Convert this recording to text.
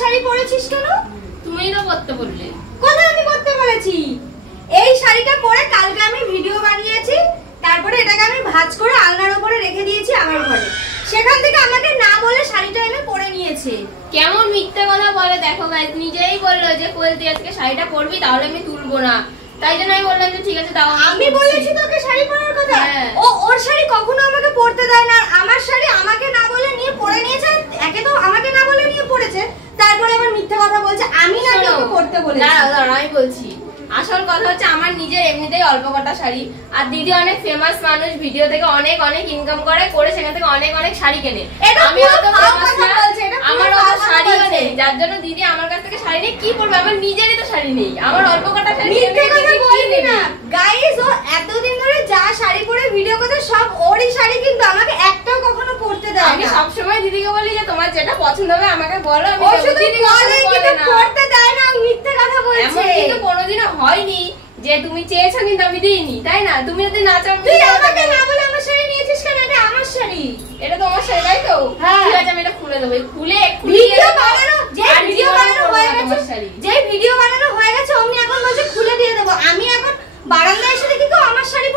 শাড়ি পরেছিস কেন? তুমিই তো করতে বললে। কোথায় আমি করতে বলেছি? এই শাড়িটা পরে কালকে আমি ভিডিও বানিয়েছি, তারপরে এটাকে আমি ভাঁজ করে আলনার উপরে রেখে দিয়েছি আমার ঘরে। সেখান থেকে আমাকে না বলে শাড়িটা এনে পরে নিয়েছে। কেমন মিথ্যে কথা বলে দেখো গাইস, নিজেই বললো যে কোয়েল তুই আজকে শাড়িটা পরবি, তাহলে আমি তুলবো না। তাই জন্য আমি বললাম যে ঠিক আছে দাও। আমি বলেছি তোকে শাড়ি পরার কথা? ও ওর শাড়ি কখনো আমাকে পরতে দেয় না, আমার শাড়ি আমাকে না বলে নিয়ে পরে নিয়েছে। একে তো আমাকে না বলে নিয়ে পরেছে, তারপরে আবার মিথ্যে কথা বলছে আমি নাকি ওকে পরতে বলেছি। দাঁড়াও আমি বলছি। আসল কথা হচ্ছে আমার নিজের এমনিতেই অল্প কটা শাড়ি, আর দিদি অনেক ফেমাস মানুষ, ভিডিও থেকে অনেক অনেক ইনকাম করে সেখান থেকে অনেক অনেক শাড়ি কেনে। আমি অত ফেমাস না, আমার অত শাড়িও নেই, যার জন্য দিদি আমার কাছ থেকে শাড়ি নেই। কি করবে, আমার নিজেরই তো শাড়ি নেই, আমার অল্প কটা শাড়ি। গাইস ও এতদিন ধরে যা শাড়ি পরে ভিডিও করতে সব ওরই শাড়ি, কিন্তু আমাকে একটাও কখনো পরতে দেয় না। আমি সব সময় দিদিকে বলি যে তোমার যেটা পছন্দ হবে আমাকে বলো, আমি দিদি পরতে দেয় না, মিথ্যে কথা বলছে। এমন কিন্তু কোনোদিনও হয়নি যে তুমি চেয়েছো কিন্তু আমি দিইনি, তাই না? তুমি যদি না চাও, তুই আমাকে না বলে আমার শাড়ি নিয়েছিস কেন? এটা আমার শাড়ি। এটা তো আমার শাড়ি, তাই তো? ঠিক আছে আমি এটা খুলে দেবো, খুলে ভিডিও বানানো, যে ভিডিও বানানো হয়ে গেছে, যে ভিডিও বানানো হয়ে গেছে অমনি এখন বলছে খুলে দিয়ে দেবো। আমি এখন বারান্দায় এসে দেখি তো আমার শাড়ি